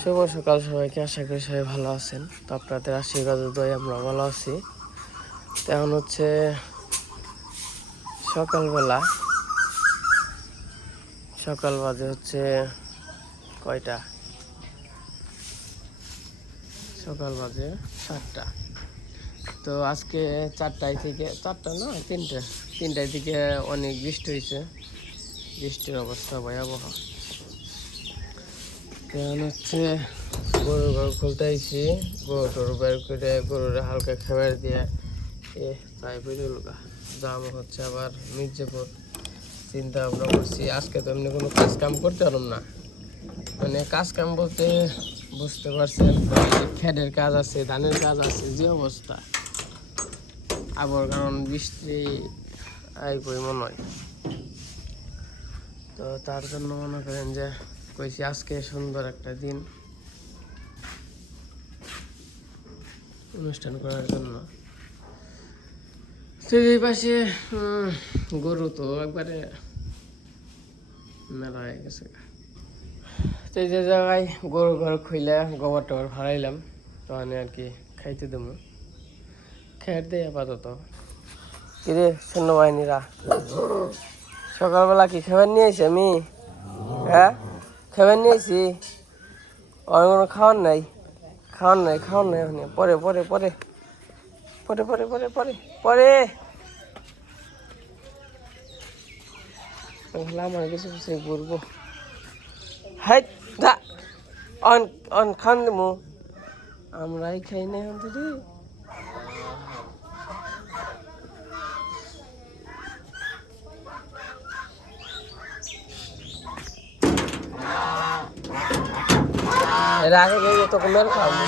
শুভ সকাল সবাইকে, আশা করি সবাই ভালো আছেন। তো আপনাদের আশীর্বাদ দয় আমরা ভালো আছি। তেমন হচ্ছে সকালবেলা, সকাল বাজে হচ্ছে কয়টা, সকাল বাজে 7টা। তো আজকে 4টায় থেকে 4টা না 3টায় থেকে অনেক বৃষ্টি হয়েছে। বৃষ্টির অবস্থা ভয়াবহ। কারণ হচ্ছে গরুর ঘর খুলতে আইছি, গরু বের করে গরুর হালকা খাবার দিয়ে তাই বেরোল যাম হচ্ছে আবার মির্জাপুর। চিন্তা ভাবনা করছি আজকে তো এমনি কোনো কাজ কাম করতে পারলাম না, মানে কাজ কাম বলতে বুঝতে পারছেন, খেটের কাজ আছে, ধানের কাজ আছে, যে অবস্থা। আবার কারণ বৃষ্টি আইবই মনে হয়, তো তার জন্য মনে করেন যে কইছি আজকে সুন্দর একটা দিন অনুষ্ঠান করার জন্য। তো এই পাশে গরু তো একবারে মেলা হয়ে গেছে। তো এই যে জায়গায় গরু ঘর খুইলে গোবর টোবর ভাড়াইলাম, তো আমি আর কি খাইতে দেবো, খেয়ে দেয় আপাতত। কিরে শূন্য বাহিনীরা, সকালবেলা কি খাবার নিয়ে আসি আমি? হ্যাঁ, খাবার নিয়ে আসি। অনেক কোনো খাওয়ার নাই, খাওয়ার নাই, খাওয়ার নাই। ওখানে পরে পরে পরে পরে পরে পরে পরে পরে আমার কিছু কিছু ঘুরবো। হাই যা, অন অন খান দেবো, আমরাই খাই না এখন রে। এর আগে গিয়ে তোকে মেরে খাওয়াবো।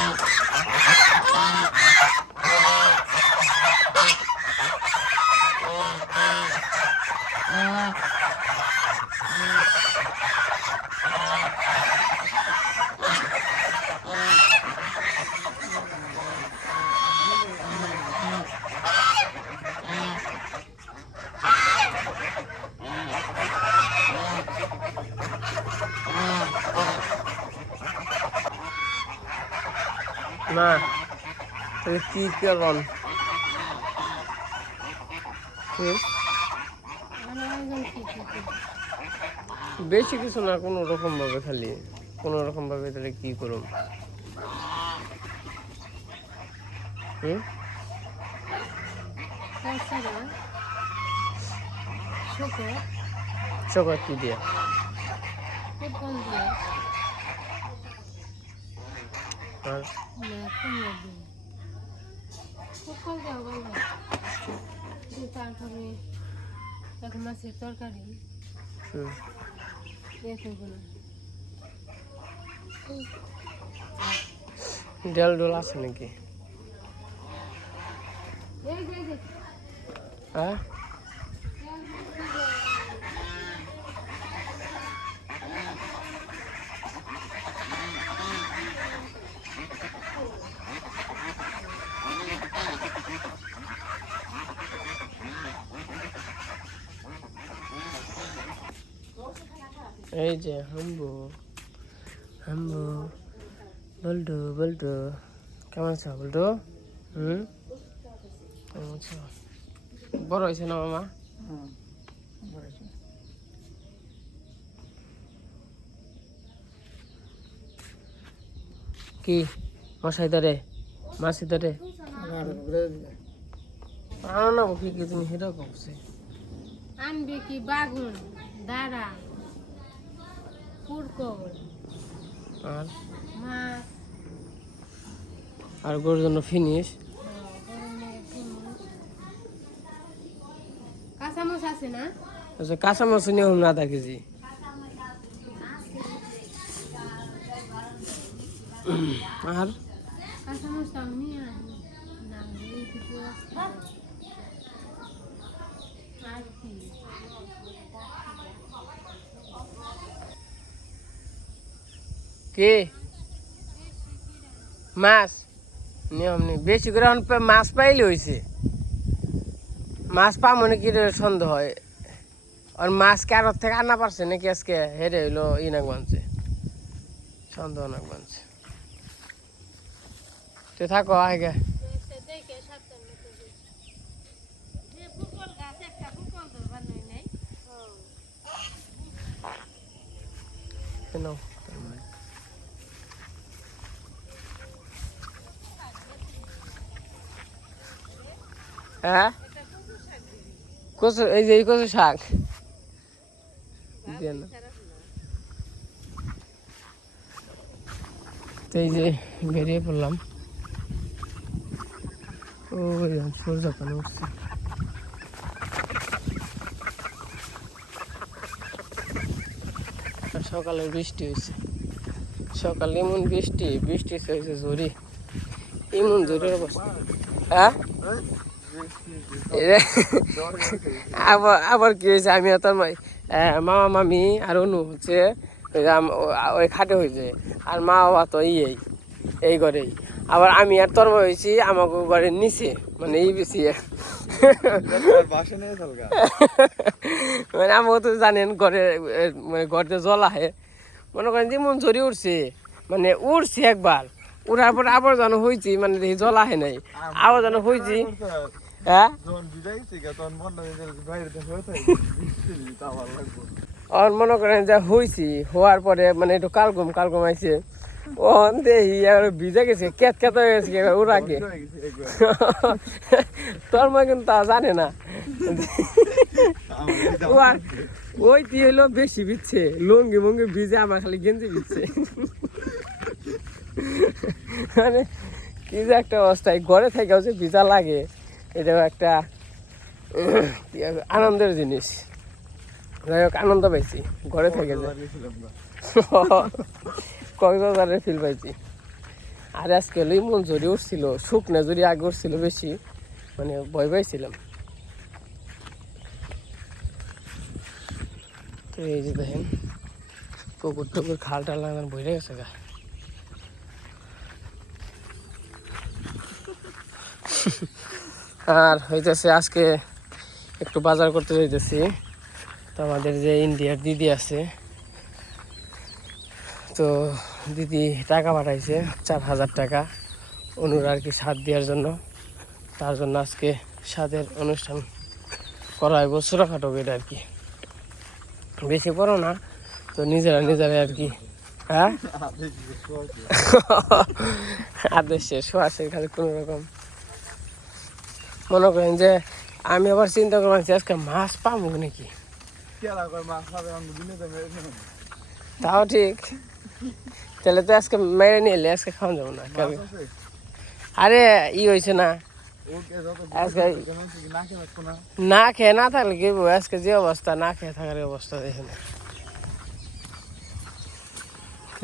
না কি করবেন? বেশি কিছু না, কোনো রকম ভাবে, খালি কোনো রকম ভাবে। তাহলে কি করুন? চকর কি দিয়ে? আর তারপরে মাছের তরকারি, ডাল ডোল আছে নাকি? হ্যাঁ, এই যে হাম্বু হাম্বু বল্টু বল্টু, কেমন আছো বল্টু? কেমন আছো? বড় হয়েছে না মামা? কি মশাই ধরে, মাছি ধরে? না কি কি তুমি হিরো করছে? আনবে কি বাগুন, দাঁড়া, পুরকল, আর মাছ, আর গরুর জন্য ফিনিশ। কাঁচামচ আছে না? আচ্ছা, কাঁচামরিচ নিয়ে হল আধা কেজি। আর কাঁচামচ নিয়ে আসি না, এই কিছু আর কি কে মাছ নিয়ম নেই বেশি করে, মাছ পাইলে হয়েছে। মাছ পাবো নাকি সন্দেহ হয়। আর মাছ কারোর থেকে আনা পারছে নাকি আজকে হেরে হইলো ইনাগঞ্জে সন্দেহ অনেক বানছে তুই থাকো আগে দেখে সাতটার মতো যে ফুকল গাছ একটা ফুকল ধরবার নই নাই কেন হ্যাঁ কচু এই যে এই কচু শাক দিয়ে না তো এই যে বেরিয়ে পড়লাম ওই সূর্য পানি উঠছে সকালে বৃষ্টি হয়েছে সকালে এমন বৃষ্টি হয়েছে জোরে এমন জোরের অবস্থা হ্যাঁ আবার কি হয়েছে আমি তোর মামা মামি আর অনু হচ্ছে ওই খাটে হয়েছে আর মা বাবা তো এই ঘরেই আবার আমি আর তোর হয়েছি আমাকে ঘরের নিচে মানে এই বেশি মানে আমাকে তো জানেন ঘরে মানে ঘরতে জল আহে মনে করেন যেমন জড়ি উঠছে মানে উঠছে একবার উঠার পর আবার যেন হয়েছি মানে দেখি জল আহে নাই আবার যেন হয়েছি হ্যাঁ আর মনে করেন যে হয়েছি হওয়ার পরে মানে একটু কালগম আইছে ও দেখি ভিজে গেছে কেত হয়ে গেছে ওরাকে তোর মা কিন্তু তা জানে না ওই কি হলো বেশি বিচ্ছে লুঙ্গি মুঙ্গি ভিজে আমার খালি গেঞ্জি বিচ্ছে মানে কি যে একটা অবস্থায় ঘরে থেকেও যে ভিজা লাগে এটাও একটা আনন্দের জিনিস যাই হোক আনন্দ পাইছি ঘরে থেকে কক্সবাজারে ফিল পাইছি আর আজকে হলো এমন জড়ি উঠছিল শুকনা জড়ি আগে উঠছিল বেশি মানে ভয় পাইছিলাম তো এই যে দেখেন পুকুর টুকুর খাল টাল লাগান বইরে গেছে গা আর হইতেছে আজকে একটু বাজার করতে যাইতেছি তো আমাদের যে ইন্ডিয়ার দিদি আছে তো দিদি টাকা পাঠাইছে 4,000 টাকা অনুর আর কি সাদ দেওয়ার জন্য তার জন্য আজকে সাদের অনুষ্ঠান করা হয় ছোটোখাটো এটা আর কি বেশি বড় না তো নিজেরা আর কি হ্যাঁ আদেশে শোয়াশে খালি কোনো রকম মনে করেন যে আমি আবার চিন্তা করলাম আজকে মাছ পাবো নাকি তাও ঠিক তাহলে তো আজকে মেরে নিয়ে এলে আজকে খাওয়া যাবো না আরে হয়েছে না আজকে না খেয়ে না থাকলে কি আজকে যে অবস্থা না খেয়ে থাকার অবস্থা দেখে না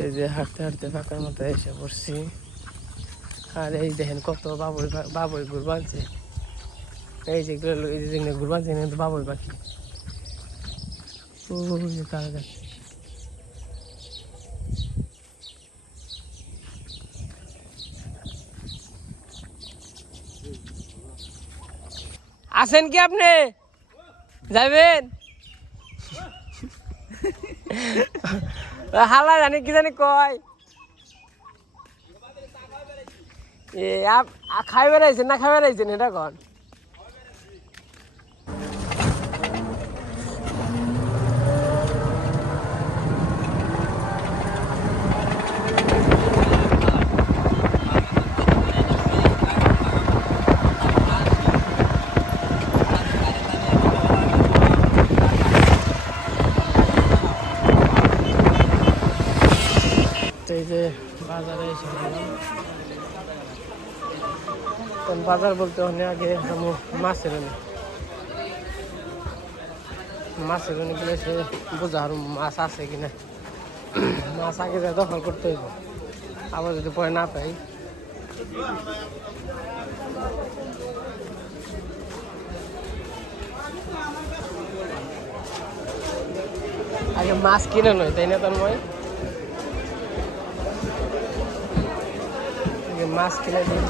এই যে হাঁটতে ফাঁকার মতো এসে পড়ছি আর এই দেখেন কত বাবুই গুড় বানছে এই যে গুড় বানছে কিন্তু বাবুই পাখি আছেন কি আপনি যাবেন হালা জানি কি জানি কয় খাই বেড়াইছেন না খাই বেড়াইছেন এটা কন এই যে বাজারে এসে বাজার বলতে হলে আগে মাছের গেলে সে বোঝা আর মাছ আছে কিনা মাছ আগে যা দখল করতে হইব আবার যদি পরে না পাই আগে মাছ কিনে নয় তাই না তন্ময় মাছ কিনে দিই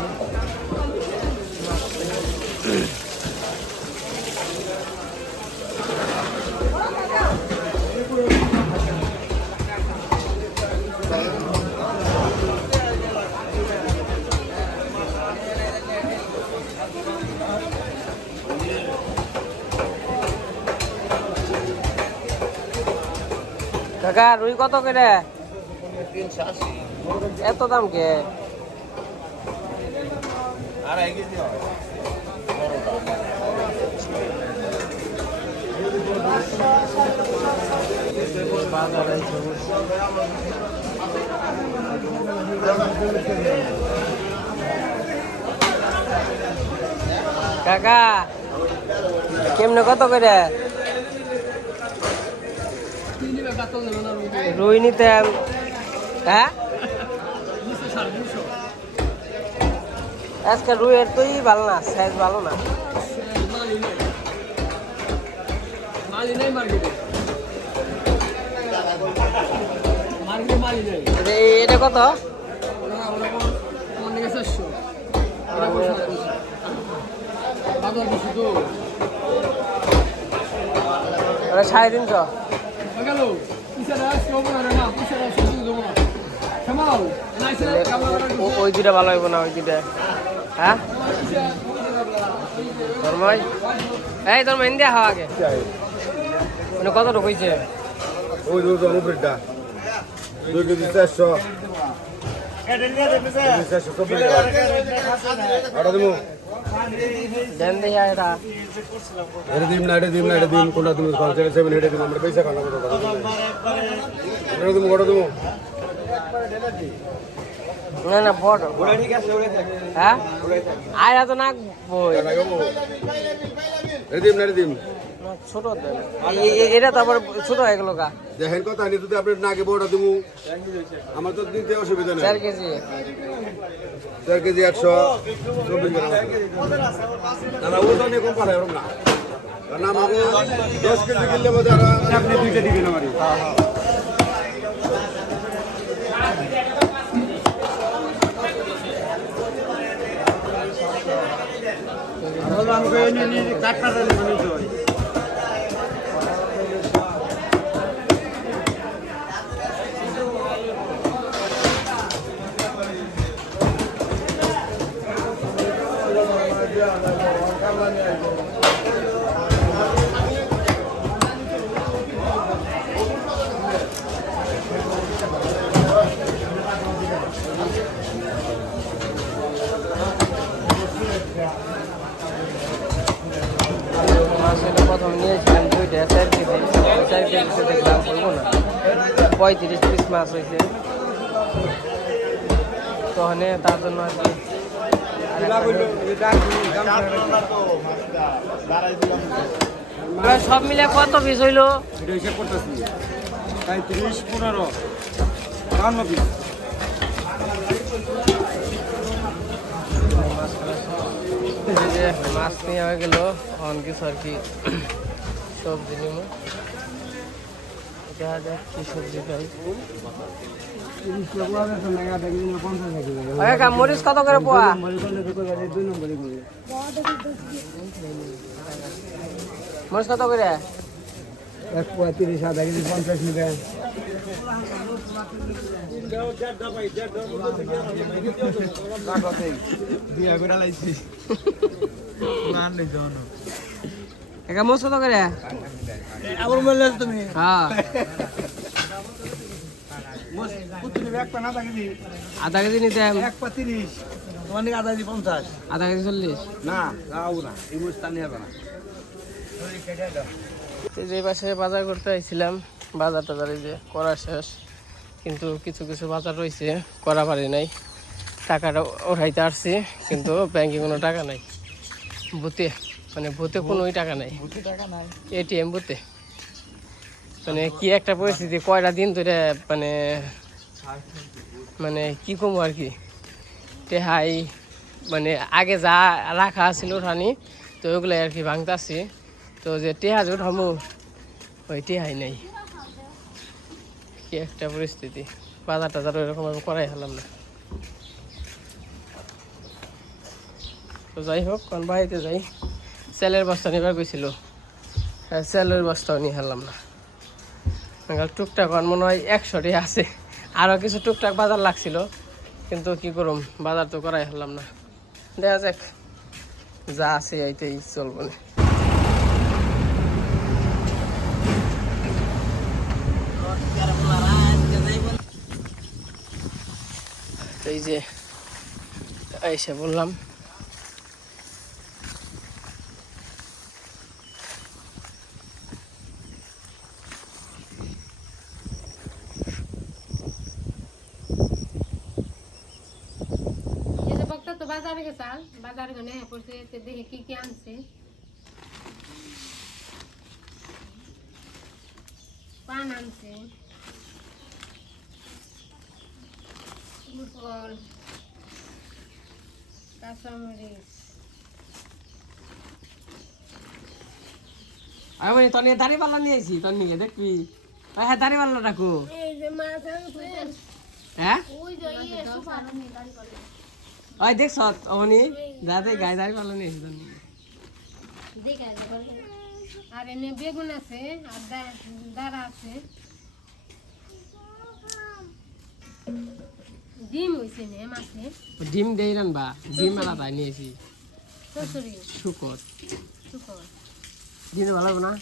কাকা রুই কত করে? এত দাম কে? কাকা কেমনে কত করে? রুই নিতেন, হ্যাঁ আজকে রুইয়ের তুই ভালো না, সাইজ ভালো না। এটা কত? ওটা 350। ওই দুটা ভালো হইব না? ওই দুটা হ্যাঁ ধর্ময় এই ধর্ম ইন্ডিয়া হওয়া আগে মানে কত ঢুকাইছে? ওই দুটো উপরেরটা 2 কেজি 400 দেন দেখি এটা এটা দিম না এটা দিম কোনটা তুমি খাও 7 হেডে দিম আমরা পয়সা খাওয়া কথা এটা তুমি কত দেবো? না না বড় হ্যাঁ আয়া তো না বই এটা দিম না এটা দিম ছোট এটা তো আবার ছোট হয়ে গেল গা। দেখেন কথা নি যদি আপনি নাকে বড়টা দেবো আমার তো দিতে অসুবিধা নেই। 4 কেজি 4 কেজি 124 গ্রাম না ও তো নিয়ে কম পারে না কারণ আমাকে 10 কেজি কিনলে মধ্যে আর আপনি দুইটা দিবেন আমারই। আমাকে নিয়ে কাটটা নিতে হয়। প্রথম নিয়েছিলাম 2টা 4 কেজি 4 কেজিতে দেখলাম বলবো না 35 পিস মাছ হয়েছে তখন তার জন্য আর কি সব মিলে কত পিস হইলো? 35 15 52 পিস। মাছ নিয়ে হয়ে গেল অন কিছু আর কি সবজি নিব দেখা যাক কি সবজি খাই। মরিচ কত করে পোয়া? মরিচ কত করে? 1 পোয়া 30 আধা কেজি 50 নিবেন। মরিচ কত করে? আবার বললে তুমি হ্যাঁ আধা কেজি নিতাম 1 পা 30 তোমার নাকি আধা কেজি 50 আধা কেজি 40 না যাও না এই মুস্তান নিয়ে যাবে না। যে পাশে বাজার করতে আইছিলাম বাজার টাজার এই যে করা শেষ কিন্তু কিছু কিছু বাজার রয়েছে করা পারি নাই টাকাটা উঠাইতে আসছি কিন্তু ব্যাংকে কোনো টাকা নাই বুথে মানে বুথে কোনোই টাকা নাই এটিএম বুথে মানে কি একটা পরিস্থিতি কয়টা দিন ধরে মানে মানে কি কমো আর কি টেহাই মানে আগে যা রাখা ছিল ওঠানি তো ওগুলাই আর কি ভাঙতাছি তো যে টেহা যে উঠামো ওই টেহাই নেই কি একটা পরিস্থিতি বাজার টাজার ওইরকমভাবে করাই হলাম না তো যাই হোক কোন বাড়িতে যাই সেলের বস্তা নিবার গেছিল সেলের বস্তাও নিয়ে হারলাম না টুকটাক মনে হয় 100টি আছে আরও কিছু টুকটাক বাজার লাগছিল কিন্তু কি করুম বাজার তো করাই হলাম না দেখা যাক যা আছে এইটাই চলবো না এই যে এসে বললাম এই যে বক্তা তো বাজারে গেছে বাজারে গনে পড়ছে দেখে কি কি আনছে পান আনছে ফুটবল কাঁচামরিচ আমি তোর নিয়ে দাড়ি পাল্লা নিয়ে আইছি তোর নিয়ে দেখবি হ্যাঁ দাড়ি পাল্লা রাখো এই যে মাছ আনছে হ্যাঁ ওই যে ইয়ে সুপার নি গাড়ি করে ওই দেখছ অমনি যাতে গায়ে দাড়ি পাল্লা নিয়ে আইছি তোর নিয়ে দেখে আর এনে বেগুন আছে আর দাঁড়া আছে ডিম হয়েছে নে মাছে ডিম দেই রানবা ডিম আলাদা নিয়েছি চচড়ি শুকর শুকর দিনে ভালো হবে না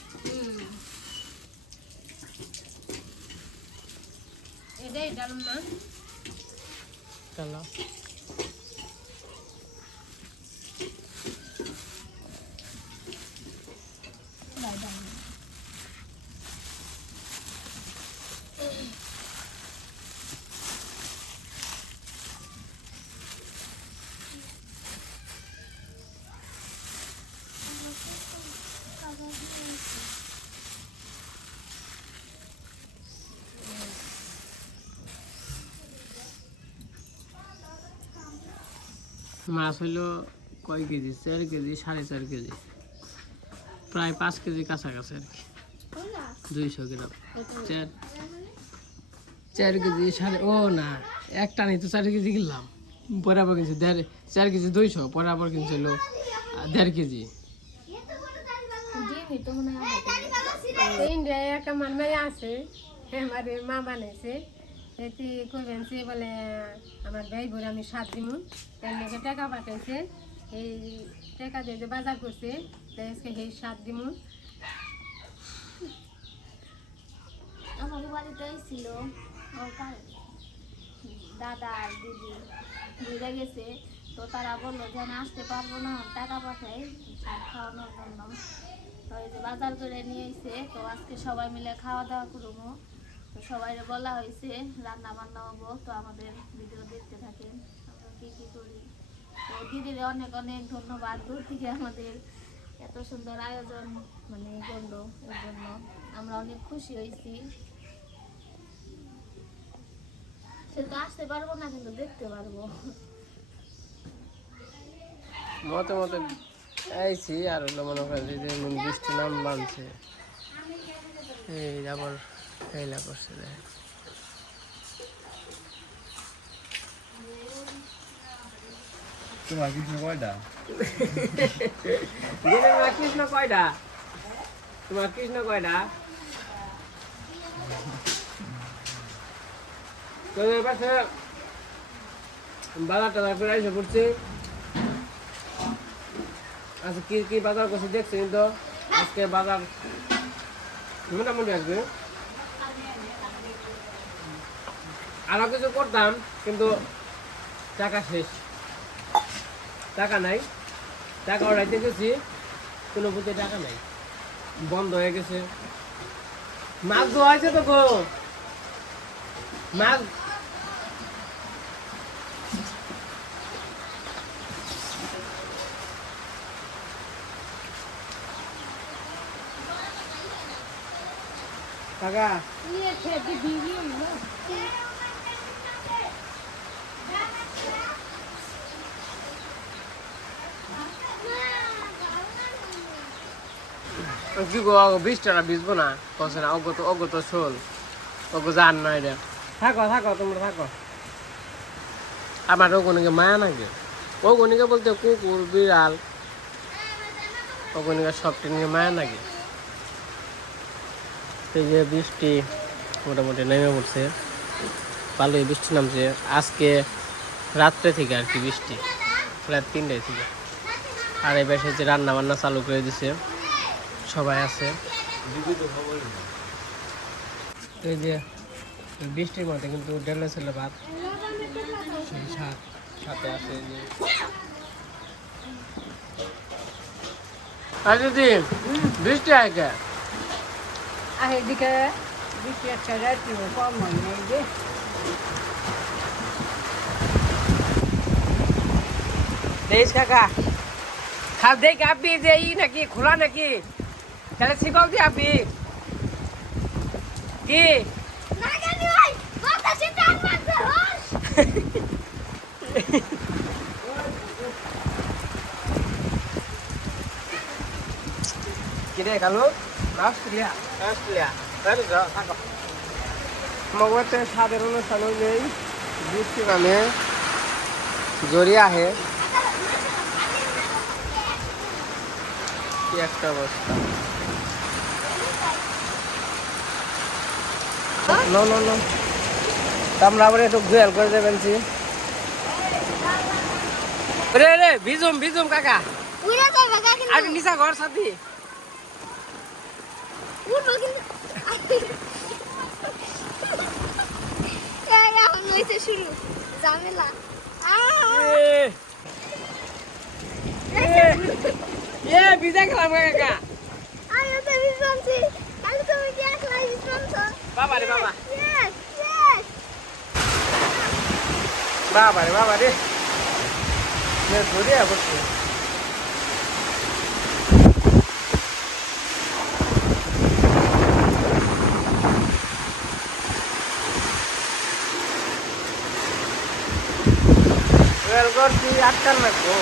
এটাই ডালুম না চলো মাছ হইলো কয় কেজি 4 কেজি 4.5 কেজি প্রায় 5 কেজি কাছাকাছি আর কি 200 গ্রাম 4 কেজি সাড়ে ও না একটা নেই তো 4 কেজি কিনলাম পরে আবার কিনছি 4 কেজি 200 পরে আবার কিনছিল 1.5 কেজি একটা মানমারি আছে আমার মা বানাইছে এটি করবেন সে বলে আমার ভাই বোন আমি 7 দিন তার নাকি টাকা পাঠাইছে এই টাকা দিয়ে যে বাজার করছে তাই আজকে সেই 7 দিন আমাদের বাড়িতে ছিল দাদা আর দিদি ঘুরে গেছে তো তারা বললো যে আমি আসতে পারবো না টাকা পাঠাই শাক খাওয়ানোর জন্য তো এই যে বাজার করে নিয়ে এসে তো আজকে সবাই মিলে খাওয়া দাওয়া করবো তো সবাই বলা হয়েছে রান্না বান্না হবো তো আমাদের ভিডিও দেখতে থাকেন আমরা কী কী করি তো দিদির অনেক অনেক ধন্যবাদ দূর থেকে আমাদের এত সুন্দর আয়োজন মানে করলো এর জন্য আমরা অনেক খুশি হয়েছি সে তো আসতে পারবো না কিন্তু দেখতে পারবো মতে মতে আইছি আর হলো মনে করেন যে বৃষ্টি নাম বানছে এই আবার খেলা করছে দেখ তোমার কৃষ্ণ কয়টা কৃষ্ণ কয়টা তোমার কৃষ্ণ কয়টা তোদের পাশে বাজার টাজার করে এসে পড়ছি আচ্ছা কি কি বাজার করছি দেখছি কিন্তু আজকে বাজার মোটামুটি আসবে আরো কিছু করতাম কিন্তু টাকা শেষ টাকা নাই টাকা ওড়াইতে গেছি কোনো বুঝতে টাকা নাই বন্ধ হয়ে গেছে মাছ ধোয়া হয়েছে তো গো মাছ টাকা কি গো 20 টাকা বেচবো না কছে না অগত শোল অগ জান না এটা থাকো থাকো তোমরা থাকো আমার ওগুনিকে মায়া নাকি ওগুনিকে বলতে কুকুর বিড়াল ওগুনিকে সবটি নিয়ে মায়া নাকি এই যে বৃষ্টি মোটামুটি নেমে পড়ছে ভালোই বৃষ্টি নামছে আজকে রাত্রে থেকে আর কি বৃষ্টি রাত 3টায় থেকে আর এই বেশি যে রান্না বান্না চালু করে দিছে সবাই আছে এই যে বৃষ্টির মধ্যে কিন্তু ডেলে ছিল ভাত শেষ সাথে আছে যে আর দিদি বৃষ্টি আগে আর এদিকে বৃষ্টি একটা রাত্রি কম হয় না এই যে দেশ কাকা খাল দেখ আপনি যে ই নাকি খোলা নাকি তাহলে শিকল দিয়ে আপনি কি নাগানি ভাই বাতাসে টান মারছে হোস কিরে কালু অস্ট্রেলিয়া অস্ট্রেলিয়া তাহলে যাও থাকো মগবাতে সাদের অনুষ্ঠান হইলেই বৃষ্টি নামে জড়িয়ে আহে কি একটা অবস্থা নো নো নো আমরা আবার একটু গুয়াল করে দেবেন রে রে ভিজুম ভিজুম কাকা উড়া যাবে কাকে আর নিচা ঘর সাথী উড়বো কিন্তু এই এখন হইছে শুরু ঝামেলা ভিজা গেলাম কাকা আরে তো বিজনছি কাল তুমি কি একলা বিজনছো বাবা রে বাবা ইয়েস ইয়েস বাবা রে ধরে বসছে করছি 8টার লাগবো